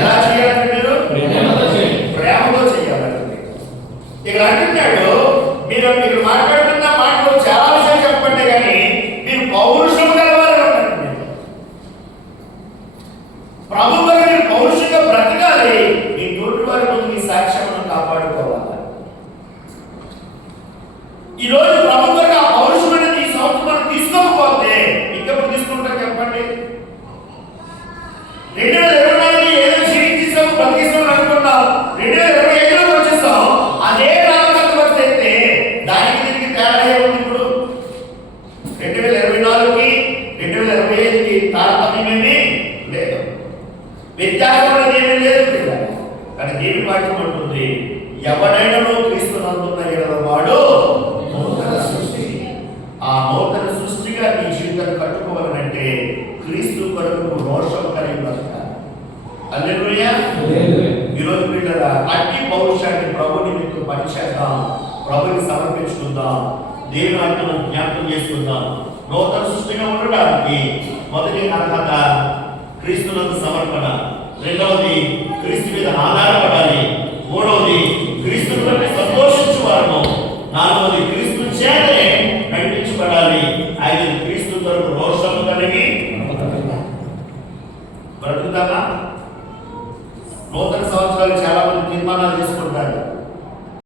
ఎలా చేయాలంటే మీరు ప్రేమతో చేయాలంటే. ఇక్కడ అంటున్నాడు, మీరు ఇక్కడ మాట్లాడుతున్న మాటలు చాలా విషయాలు చెప్పండి, కానీ మీరు పౌరుషం కలవాలి అన్నాడు. ప్రభు గారు మీరు పౌరుషంగా బ్రతకాలి, మీ తోటి వారి ముందు మీ సాక్ష్యం కాపాడుకోవాలి. ఈ రోజు ప్రభు గారు ఆ పౌరుషం అనేది ఈ సంవత్సరం తీసుకోకపోతే ఇంకెప్పుడు తీసుకుంటారు చెప్పండి? 2024 ఏదో క్షీణించేసాం, బ్రతికిస్తాం అనుకున్నాం, 2025 వచ్చేస్తాం, అదే రామకథ వస్తే దానికి దీనికి తేడా ఏముంది? ఇప్పుడు 2024కి 2025కి తారతమ్యమేమీ లేదు, వ్యత్యాసం అనేది ఏమీ లేదు. కానీ దేని వాక్యం అంటుంది, ఎవడైనా క్రీస్తునందున్న వాడు నూతన సృష్టి. ఆ నూతన సృష్టిగా నీ జీవితాన్ని కట్టుకోవాలంటే క్రీస్తు కొరకు రోషం కలిగి బతకాలి. హల్లెలూయా. ఈరోజు బిడ్డలారా, అట్టి పౌరుషాన్ని ప్రభు నిమిత్తం పనిచేద్దాం, ప్రభుని సమర్పించుకుందాం, దేవుని ఆజ్ఞను జ్ఞాపకం చేసుకుందాం. నూతన సృష్టిగా ఉండడానికి మొదటి అర్హత క్రీస్తునందు సమర్పణ, రెండవది క్రీస్తు మీద ఆధారపడాలి, మూడవది క్రీస్తుని బట్టి సంతోషించువారము, నాలుగవది క్రీస్తు చేతనే నడిపించబడాలి, ఐదవది క్రీస్తు కొరకు రోషము కలిగి బ్రతుకుతామా? నూతన సంవత్సరాలు చాలా మంది తీర్మానాలు చేసుకుంటారు.